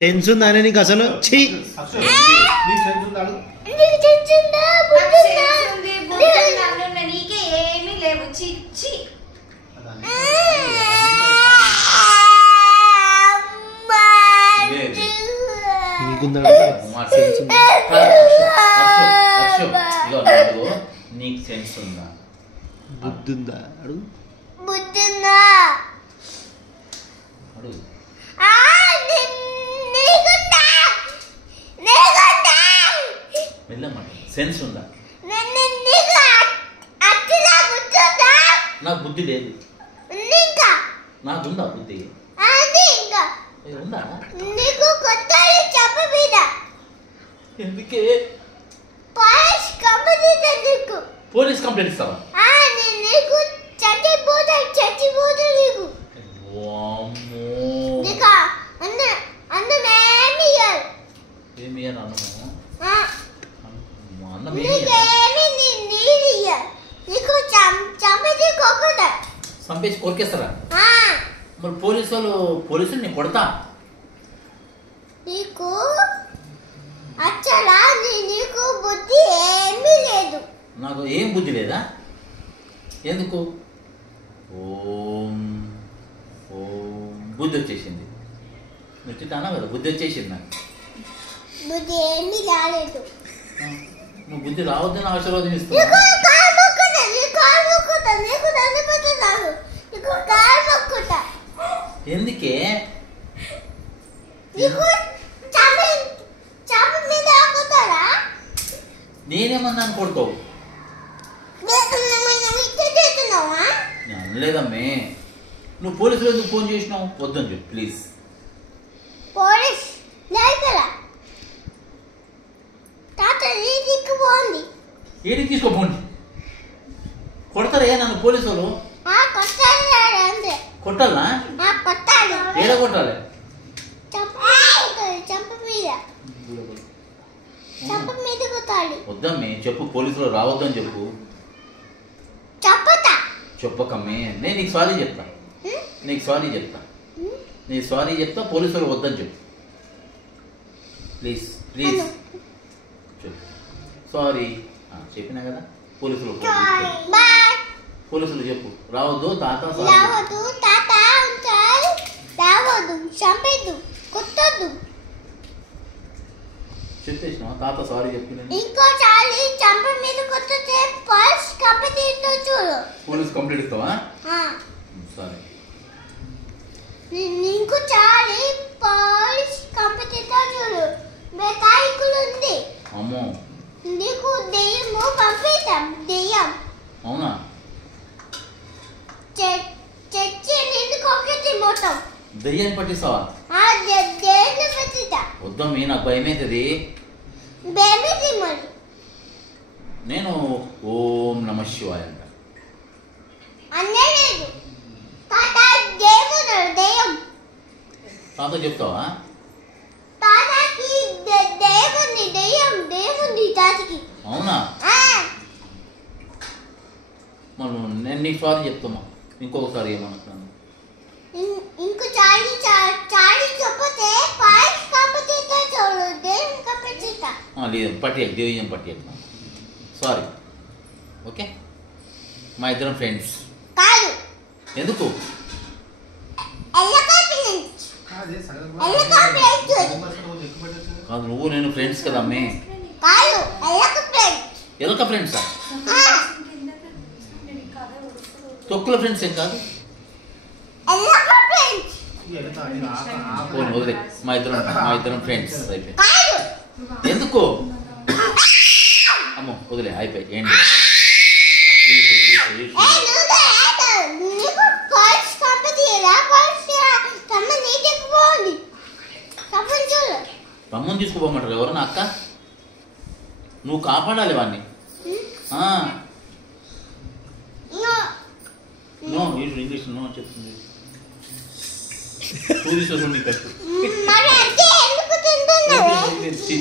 sense ఉందానే నీకు అసలు ఛీ నీకే ఏమీ లేవు చి చి నీకు సెన్స్ ఉందా బుద్ధి ఉందా అడుగు అడుగు వెళ్ళమాట సెన్స్ ఉందా నాకు బుద్ధి లేదు నాకుందా బుద్ధి ఉందా ఎందుకే పోలీస్ కంప్లైంట్ ఇస్తావా ఏమి చంపేసి కొరికేస్తారా మరి పోలీసులు నేను కొడతా నీకు అచ్చలా నీకు బుద్ధి ఏమీ లేదు నాకు ఏం బుద్ధి లేదా ఎందుకు ఓం ఓం బుద్ధి వచ్చేసింది నువ్వు తిట్టానా కదా బుద్ధి వచ్చేసింది నాకు బుద్ధి ఏమీ రాలేదు నువ్వు బుద్ధి రావద్దని ఆశీర్వాదం ఇస్తావు ఎందుకే నేనేమన్నాను కొడతావు అనలేదమ్మే నువ్వు పోలీసులు ఎందుకు ఫోన్ చేసినావు వద్దని చెప్పు ప్లీజ్ ఏడికి తీసుకోపోండి కొడతారే నన్ను పోలీసు వాళ్ళు కొట్టాలా ఏడ కొట్టాలి వద్దమ్మే చెప్పు పోలీసులు రావద్దని చెప్పు చెప్పకమ్మే నేను నీకు సారీ చెప్తా నీకు సారీ చెప్తా పోలీసులు వద్దని చెప్పు ప్లీజ్ చెప్పు సారీ చెప్పినా కదా పోలీసులు చెప్పు రావద్దు తాత చెప్పేసినా తాత సారీ చెప్పిన పోలీస్ కంప్లైంట్ ఇస్తావా సరే అమ్మో నీకు దెయ్యము పంపిస్తాం దెయ్యం అవునా దెయ్యాన్ని పట్టిస్తావా వద్దమ్మే నాకు భయం అవుతుంది నేను ఓం నమ శివాయ అంట తాత చెప్తావా అవునా మరి నేను నీకు సారీ చెప్తామా ఇంకొకసారి ఏమనుకున్నాను లేదు పట్టేయాలి దెయ్యం పట్టేయాలి సారీ ఓకే మా ఇద్దరం ఫ్రెండ్స్ ఎందుకు కాదు నువ్వు నేను ఫ్రెండ్స్ కదా అమ్మే ఎలక ఫ్రెండ్సా తొక్కుల ఫ్రెండ్స్ ఏం కాదు వదిలే మా ఇద్దరం ఫ్రెండ్స్ అయిపోయి ఎందుకు అమ్మో వదిలే అయిపోయి ఏంటి రమ్మని తీసుకుపోమంటారు ఎవరన్నా అక్క నువ్వు కాపాడాలి వాడిని నో ఇంగ్లీష్ నో చెప్తుంది టూ తీసుకోండి